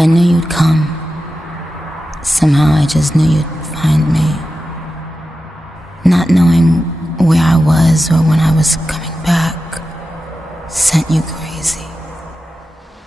I knew you'd come. Somehow I just knew you'd find me. Not knowing where I was or when I was coming back sent you crazy.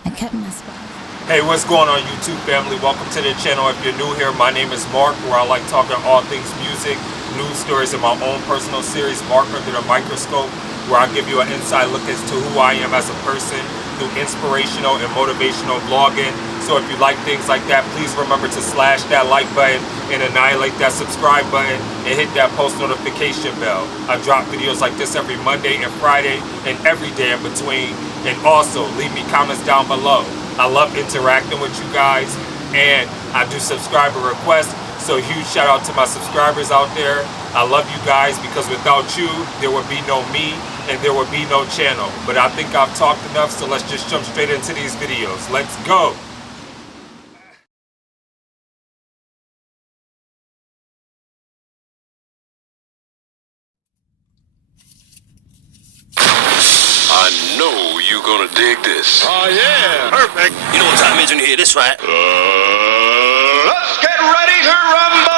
I kept my spot. Hey, what's going on YouTube family? Welcome to the channel. If you're new here, my name is Mark, where I like talking all things music, news stories in my own personal series, Mark Under the Microscope, where I give you an inside look as to who I am as a person through inspirational and motivational vlogging. So if you like things like that, please remember to slash that like button and annihilate that subscribe button and hit that post notification bell. I drop videos like this every Monday and Friday and every day in between. And also leave me comments down below. I love interacting with you guys, and I do subscriber requests. So huge shout out to my subscribers out there. I love you guys, because without you, there would be no me and there would be no channel. But I think I've talked enough, so let's just jump straight into these videos. Let's go. I know you're gonna dig this. Oh yeah, perfect. You know what time it is when you hear this, right? Let's get ready to rumble!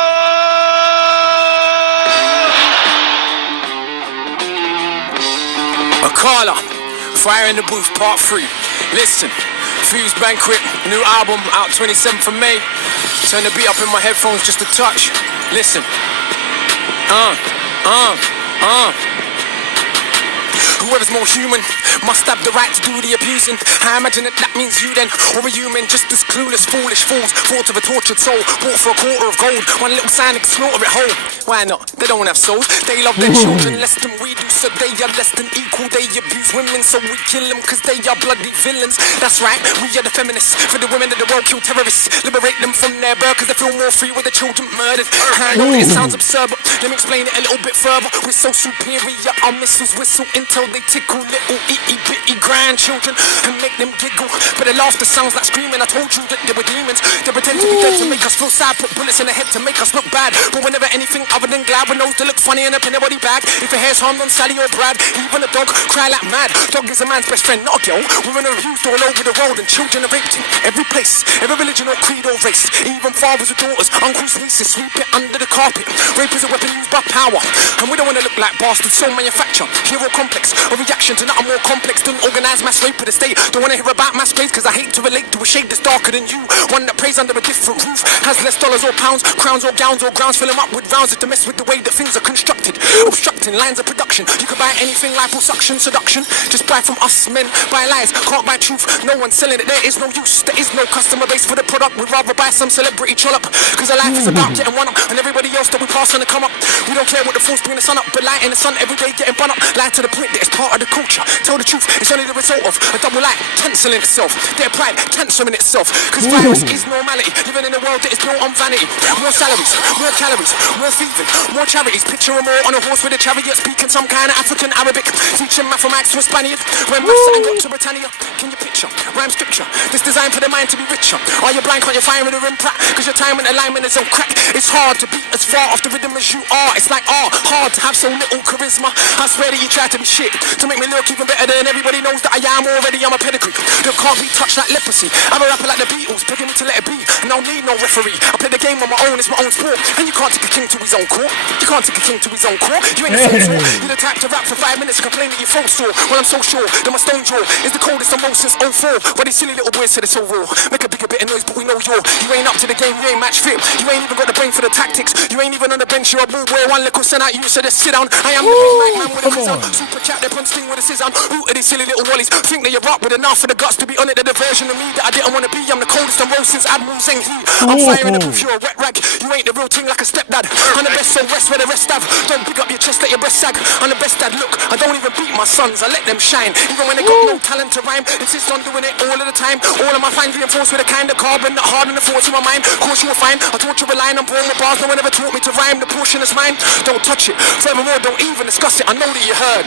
Akala, Fire in the Booth, Part 3. Listen, Fuse Banquet, new album out 27th of May. Turn the beat up in my headphones just a touch. Listen. Whoever's more human must have the right to do the abusing. I imagine that means you then, or a human just as clueless, foolish fools. Thought of a tortured soul, bought for a quarter of gold. One little sign and slaughter it whole. Why not? They don't have souls. They love their children less than we do, so they are less than equal. They abuse women, so we kill them cause they are bloody villains. That's right, we are the feminists. For the women of the world, kill terrorists. Liberate them from their birth cause they feel more free with the children murdered. I know it sounds absurd, but let me explain it a little bit further. We're so superior, our missiles whistle until they tickle little itty bitty grandchildren and make them giggle. But their laughter sounds like screaming. I told you that they were demons. They pretend to be good to make us feel sad, put bullets in the head to make us look bad. But whenever anything other than glad, we know to look funny in a anybody bag. If your hair's harmed on Sally or Brad, even a dog cry like mad. Dog is a man's best friend, not a girl. Women are abused all over the world and children are raped in every place, every religion or creed or race. Even fathers or daughters, uncles, nieces, sweep it under the carpet. Rape is a weapon used by power, and we don't want to look like bastards. So manufacture hero complex, a reaction to nothing more complex than organized mass rape of the state. Don't want to hear about mass graves cause I hate to relate to a shade that's darker than you. One that prays under a different roof, has less dollars or pounds, crowns or gowns or grounds. Fill them up with rounds to mess with the way that things are constructed. Obstructing lines of production. You can buy anything, liposuction, seduction. Just buy from us men, buy lies, can't buy truth. No one's selling it, there is no use. There is no customer base for the product. We'd rather buy some celebrity trollop, cause our life is about getting one up, and everybody else that we pass on to come up. We don't care what the force bring the sun up, but light in the sun every day getting bun up. Lie to the point that it's part of the culture. Tell the truth, it's only the result of a double lie cancelling itself. Their pride cancelling itself, cause virus is normality. Living in a world that is built on vanity. More salaries, more calories, more thieving, more charities. Picture them all on a horse with a chariot, speaking some kind of African Arabic, teaching mathematics to a Spaniard. When maths ain't got to Britannia, can you picture rhyme scripture? This designed for the mind to be richer. Are you blind? Can't you find with a rim prat? Cause your time and alignment is on crack. It's hard to beat as far off the rhythm as you are. It's like hard to have so little charisma. I swear that you try to be shit to make me look even better than everybody knows that I am already. I'm a pedigree that can't be touched like leprosy. I'm a rapper like the Beatles, begging me to let it be, and I don't need no referee. I play the game on my own, it's my own sport. And you can't take a king to his own court. You can't take a king to his own court. You ain't the same sort. You're the type to rap for 5 minutes and complain that your throat's sore. Well, I'm so sure that my stone jaw is the coldest and most since '04. But these silly little boys said it's so raw. Make a bigger bit of noise, but we know you ain't up to the game, you ain't match fit. You ain't even got the brain for the tactics. You ain't even on the bench, you're a ball boy. One little send out you, so just sit down. I am the big mic man with a quiz on. Super cat, they punch sting with a scissor. Who are these silly little wallies? Think that you're up with enough for the guts to be on it. They're the version of me that I didn't want to be. I'm the coldest and roast since Admiral Zheng He. I'm firing the proof, you're a wet rag. You ain't the real thing like a stepdad. I'm the best, so rest where the rest have. Don't pick up your chest, let your breast sag. I'm the best dad, look, I don't even beat my sons. I let them shine, even when they got no talent to rhyme. Insist on doing it all of the time. All of my fines reinforced with a kind of carbon that harden the thoughts in my mind. Course you will find, I taught you relying on born with bars. No one ever taught me to rhyme, the portion is mine. Don't touch it, furthermore, don't even discuss it. I know that you heard.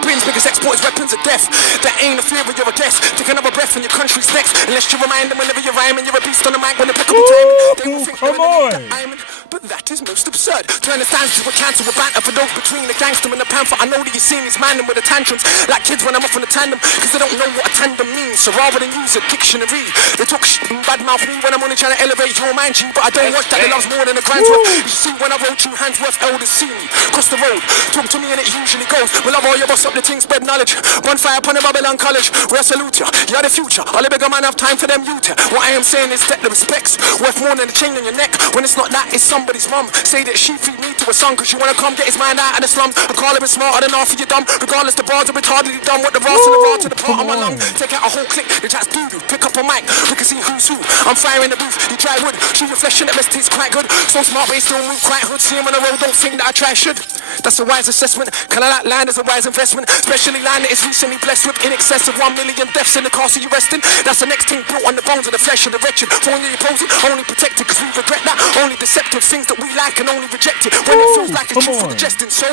Britain's biggest exports, weapons of death. That ain't a fear, but you're a guest. Take another breath and your country's next. Unless you remind them whenever you rhyme and you're a beast on the mic when applicable time. They will think you're in the but that is most absurd. To understand you would cancel a banter for those between the gangster and the panther. I know that you've seen these man with the tantrums like kids when I'm off on the tandem, cause they don't know what a tandem means. So rather than use a dictionary, they talk shit about bad mouth me when I'm only trying to elevate your mind, G. But I don't watch that, it loves more than a grind's worth. You see, when I roll 2 hands worth, elders see me. Cross the road, talk to me and it usually goes. We love all your boss up the thing, spread knowledge. Bonfire upon the Babylon College, where I salute ya. You're the future, all the bigger man have time for them youth. What I am saying is that the respect's worth more than the chain on your neck. When it's not that, it's somebody's mum. Say that she feed me to a song, cause you wanna come get his mind out of the slums. I call him smarter than half of you dumb. Regardless, the bars are retardedly dumb. What the Ross and the raw to the part of my lung. Take out a whole click, the chat's doo-doo. Pick up a mic, we can see who's who. I'm firing the booth, you try wood. Chew your flesh and the best tastes quite good. So smart, but he still move quite hood. See him on the road, don't think that I try should. That's a wise assessment. Can I like land as a wise investment? Especially land that is recently blessed with in excess of 1 million deaths in the castle you resting. That's the next thing built on the bones of the flesh of the wretched. For when you're opposing, only protected cause we regret that. Only deceptive things that we like and only reject it when it feels like it's true for the jesting. So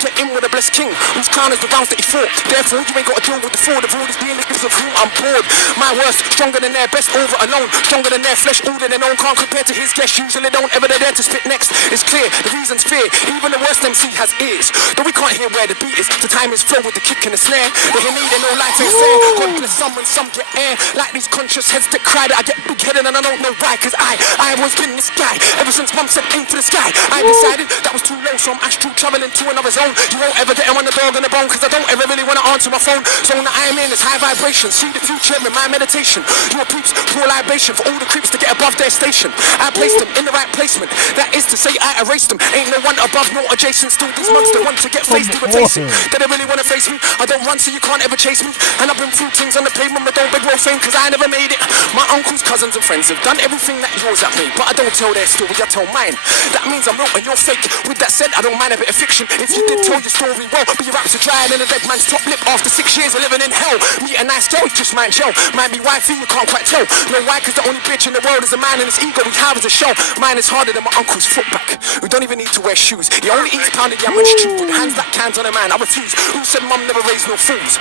get in with a blessed king whose crown is the rounds that he fought. Therefore you ain't got to deal with the fraud of all these being because of whom I'm bored. My worst, stronger than their best over alone. Stronger than their flesh, older than own. Can't compare to his guests. Usually don't ever dare to spit next. It's clear, the reason's fear. Even the worst MC has ears. Though we can't hear where the beat is. The time is flow with the kick and the snare. They hear me, they know life ain't fair. God bless some and some get air. Like these conscious heads that cry that I get big headed and I don't know why. Cause I always been this guy. Ever since mum said aim for the sky. I decided that was too low, so I'm astral traveling to another zone. You won't ever get him on the dog and the bone. Cause I don't ever really wanna answer my phone. So when I am in is high vibration. See the future in my meditation. Your peeps, poor libation for all the creeps to get above their station. I placed them in the right placement. That is to say I erased them. Ain't no one above nor adjacent. Still these months that want to get faced to replace it. They don't really wanna face me. I don't run so you can't ever chase me. And I've been through things on the pavement but don't beg no fame cause I never made it. My uncles, cousins and friends have done everything that yours have made. But I don't tell their story, I tell mine. That means I'm real and you're fake. With that said, I don't mind a bit of fiction. If you did tell your story well, but your raps are drying in a dead man's top lip after 6 years of living in hell. Meet a nice girl, you just might gel. Might be wifey, you can't quite tell. No why, cause the only bitch in the world is a man and his ego we have as a show. Mine is harder than my uncle's foot back. We don't even need to wear shoes. He only eats pounded yam and stew with hands like cans on a man. I refuse. Who said mum never raised no fools?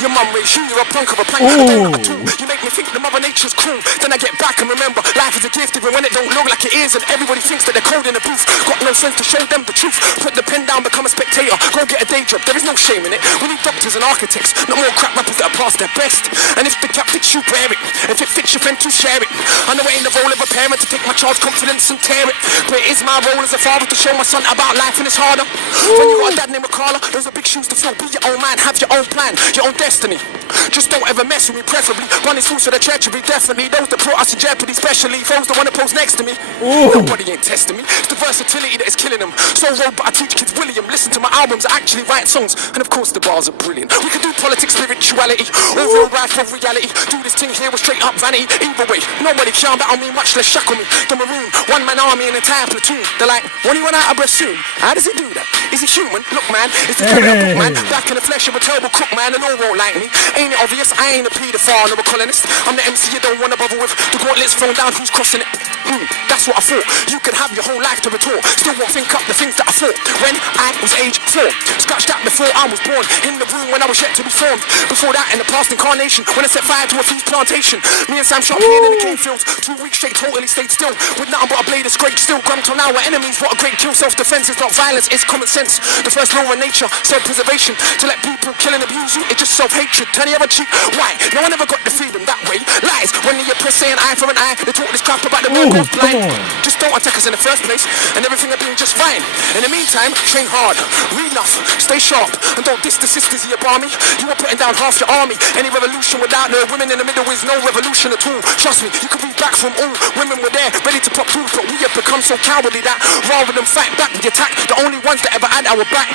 Your mum raised you, you're a punk of a plank. You make me think the mother nature's cruel. Then I get back and remember life is a gift even when it don't look like it is. And everybody thinks that they're cold in the booth. Got no friends to show them the truth. Put the pen down, become a spectator. Go get a day job, there is no shame in it. We need doctors and architects, not more crap rappers that are past their best. And if the cap fits you, wear it. If it fits your friend, to share it. I know it ain't the role of a parent to take my child's confidence and tear it. But it is my role as a father to show my son about life and it's harder. When you got a dad named Akala, those are big shoes to fill. Be your own man, have your own plan, your own destiny. Just don't ever mess with me, preferably. Running through to the treachery, definitely. Those that put us in jeopardy, especially those that wanna pose next to me. Nobody ain't testing me. It's the versatility that is killing them. So road, but I teach kids William. Listen to my albums, I actually write songs. And of course the bars are brilliant. We can do politics, spirituality, all real life, for reality. Do this thing here with straight up vanity. Either way, nobody can battle me, much less shackle me. The maroon, one-man army, an entire platoon. They're like, when you run out of breath soon, how does he do that? Is he human? Look man, it's the book man. Back in the flesh of a terrible crook man, and all won't like me. Ain't it obvious? I ain't a paedophile nor a colonist. I'm the MC you don't wanna bother with. The gauntlets thrown down, who's crossing it? That's what I thought. You could have your whole life to retort. Still won't think up the things that I thought when I was age 4. Scratched that before I was born. In the room when I was yet to be formed. Before that in the past incarnation, when I set fire to a feast plantation. Me and Sam shot here in the cane fields. 2 weeks straight, totally stayed still. With nothing but a blade of scrape. Still grumped on our enemies. What a great kill. Self-defense is not violence, it's common sense. The first law of nature, self-preservation. To let people kill and abuse you, it's just self-hatred. Turn the other cheek. Why? No one ever got the freedom that way. Lies. When you press say an eye for an eye, they talk this crap about the world goes blind. Just don't attack us in the first place, and everything will be just fine. In the meantime, train hard, read enough, stay sharp, and don't diss the sisters of your army. You are putting down half your army. Any revolution without the women in the middle is no revolution at all. Trust me, you could be back from all. Women were there, ready to pop proof, but we have become so cowardly that rather than fight back, we attack the only ones that ever had our back.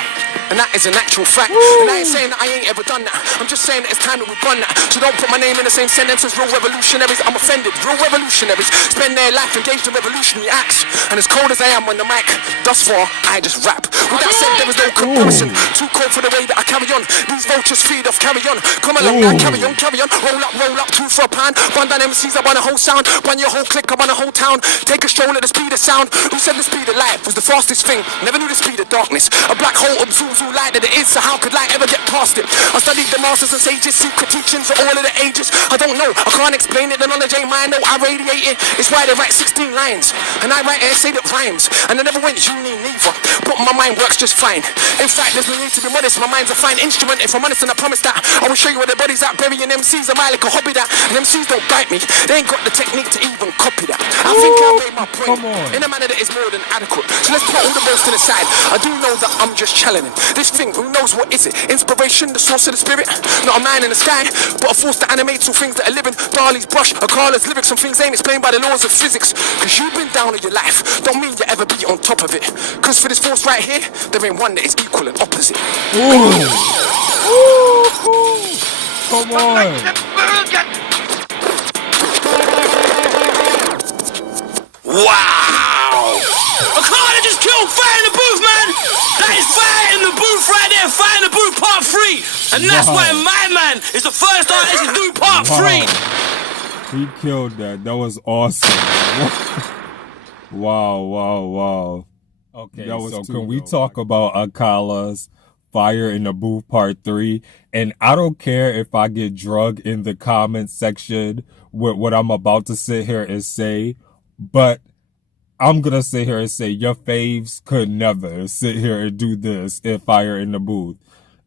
And that is an actual fact. And I ain't saying that I ain't ever done that. I'm just saying that it's time that we've done that. So don't put my name in the same sentence as real revolutionaries. I'm offended. Real revolutionaries spend their life engaged in revolutionary acts. And as cold as I am on the mic, thus far, I just rap. With that said, there is no comparison. Too cold for the way that I carry on. These vultures feed off, carry on. Come along now, carry on, carry on. Roll up, 2 for a pound. Bun down MCs, I want a whole sound. Bun your whole clique, I want a whole town. Take a stroll at the speed of sound. Who said the speed of light was the fastest thing? Never knew the speed of darkness. A black hole absorbs all light that it is, so how could light ever get past it? I studied the masters and sages pages, secret teachings of all of the ages. I don't know, I can't explain it, the knowledge ain't mine, no, I radiate it. It's why they write 16 lines, and I write an essay that rhymes. And I never went uni neither, but my mind works just fine. In fact, there's no need to be modest, my mind's a fine instrument. If I'm honest, and I promise that I will show you where the body's at. Burying MCs, am I like a hobby that? And MCs don't bite me, they ain't got the technique to even copy that. I think I made my point in a manner that is more than adequate. So let's put all the boats to the side. I do know that I'm just challenging this thing, who knows what is it? Inspiration, the source of the spirit? Not a man in the sky, but a force that animates all things that are living. Darley's brush, Akala's lyrics, some things ain't explained by the laws of physics. Cause you've been down in your life, don't mean you ever be on top of it. Cause for this force right here, there ain't one that is equal and opposite. Ooh. Come on. Wow! Akala just killed Fire in the Booth, man! That is Fire in the Booth right there, Fire in the Booth part 3! And that's why my man is the first artist to do part 3! He killed that. That was awesome. Wow. Okay, that was so can we talk about Akala's Fire in the Booth part 3? And I don't care if I get drugged in the comments section with what I'm about to sit here and say, but I'm gonna sit here and say your faves could never sit here and do this in Fire in the Booth.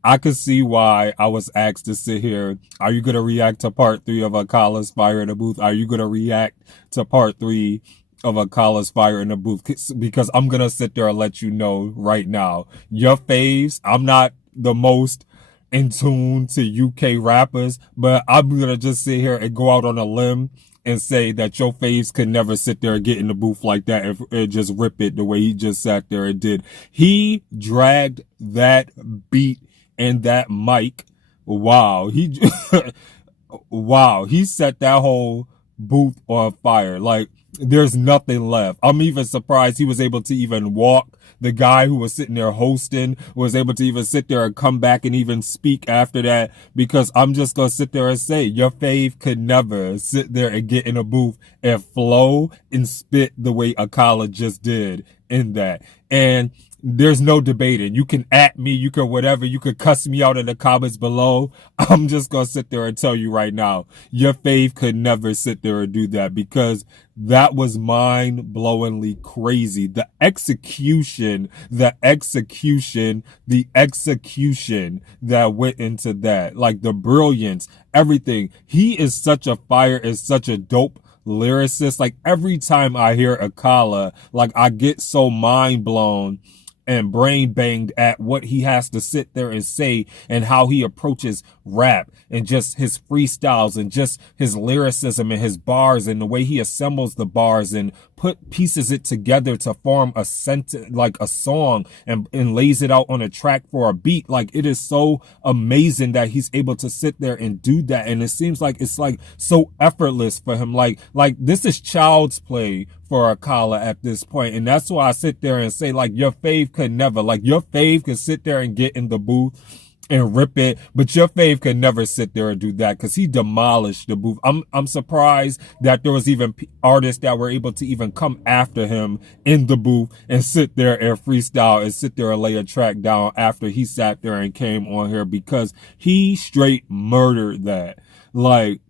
I could see why I was asked to sit here. Are you gonna react to part 3 of Akala's Fire in the Booth? Are you gonna react to part 3 of Akala's Fire in the Booth? Because I'm gonna sit there and let you know right now, your faves, I'm not the most in tune to UK rappers, but I'm gonna just sit here and go out on a limb and say that your faves could never sit there and get in the booth like that and just rip it the way he just sat there and did. He dragged that beat and that mic. Wow. Wow. He set that whole booth on fire. Like, there's nothing left. I'm even surprised he was able to even walk. The guy who was sitting there hosting was able to even sit there and come back and even speak after that, because I'm just going to sit there and say your fave could never sit there and get in a booth and flow and spit the way Akala just did in that. And there's no debating. You can at me, you can whatever, you could cuss me out in the comments below. I'm just going to sit there and tell you right now, your fave could never sit there and do that, because that was mind-blowingly crazy. The execution that went into that, like the brilliance, everything. He is such a fire, is such a dope lyricist. Like, every time I hear Akala, like, I get so mind blown and brain banged at what he has to sit there and say, and how he approaches rap and just his freestyles and just his lyricism and his bars and the way he assembles the bars and pieces it together to form a sentence, like a song, and lays it out on a track for a beat. Like, it is so amazing that he's able to sit there and do that. And it seems like it's like so effortless for him. Like this is child's play for Akala at this point. And that's why I sit there and say, like, your fave could never, like, your fave could sit there and get in the booth and rip it, but your fave could never sit there and do that, because he demolished the booth. I'm surprised that there was even artists that were able to even come after him in the booth and sit there and freestyle and sit there and lay a track down after he sat there and came on here, because he straight murdered that. Like,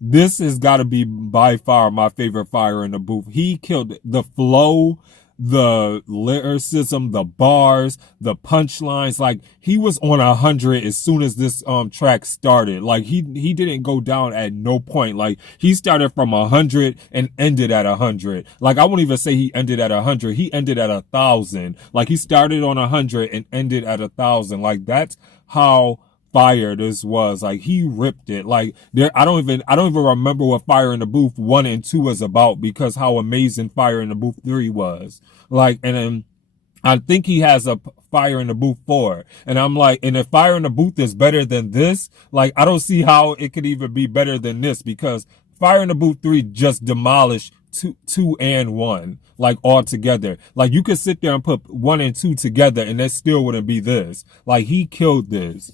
this has got to be by far my favorite Fire in the Booth. He killed the flow, the lyricism, the bars, the punchlines. Like, he was on 100 as soon as this track started. Like, he didn't go down at no point. Like, he started from 100 and ended at 100. Like, I won't even say he ended at 100. He ended at 1,000. Like, he started on 100 and ended at 1,000. Like, that's how fire this was. Like, he ripped it. Like, I don't even remember what Fire in the Booth 1 and 2 was about, because how amazing Fire in the Booth 3 was. Like, and then I think he has a Fire in the Booth 4. And I'm like, and if Fire in the Booth is better than this, like, I don't see how it could even be better than this, because Fire in the Booth 3 just demolished 2 and 1, like, all together. Like, you could sit there and put 1 and 2 together and that still wouldn't be this. Like, he killed this.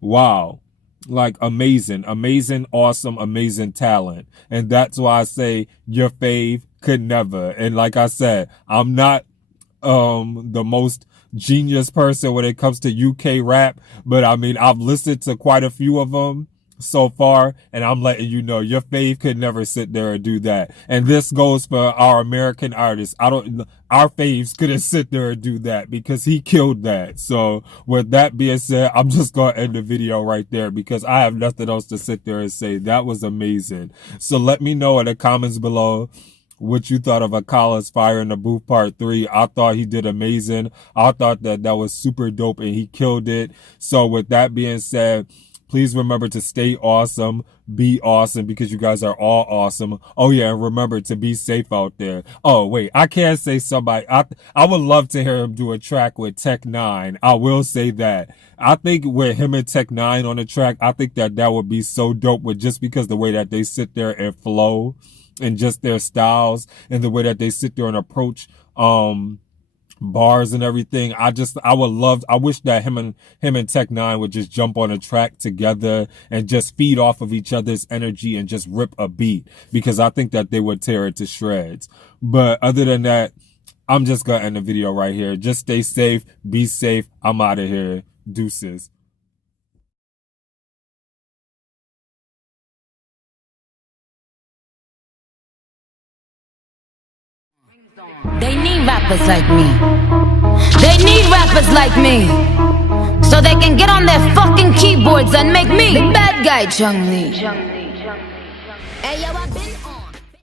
Wow. Like, amazing, awesome, amazing talent. And that's why I say your fave could never. And like I said, I'm not the most genius person when it comes to UK rap, but I mean, I've listened to quite a few of them. so far, and I'm letting you know your fave could never sit there and do that. And this goes for our American artists. Our faves couldn't sit there and do that because he killed that. So with that being said, I'm just gonna end the video right there because I have nothing else to sit there and say. That was amazing. So let me know in the comments below what you thought of Akala's Fire in the Booth Part 3. I thought he did amazing. I thought that was super dope and he killed it. So with that being said, please remember to stay awesome, be awesome, because you guys are all awesome. Oh yeah, and remember to be safe out there. Oh wait, I can't say somebody. I would love to hear him do a track with Tech 9. I will say that. I think with him and Tech 9 on the track, I think that would be so dope with just because the way that they sit there and flow and just their styles and the way that they sit there and approach bars and everything. I wish that him and Tech 9 would just jump on a track together and just feed off of each other's energy and just rip a beat, because I think that they would tear it to shreds. But other than that, I'm just gonna end the video right here. Just stay safe, be safe. I'm out of here. Deuces. They need rappers like me. They need rappers like me. So they can get on their fucking keyboards and make me the bad guy, Chung Lee. Hey, yo, I've been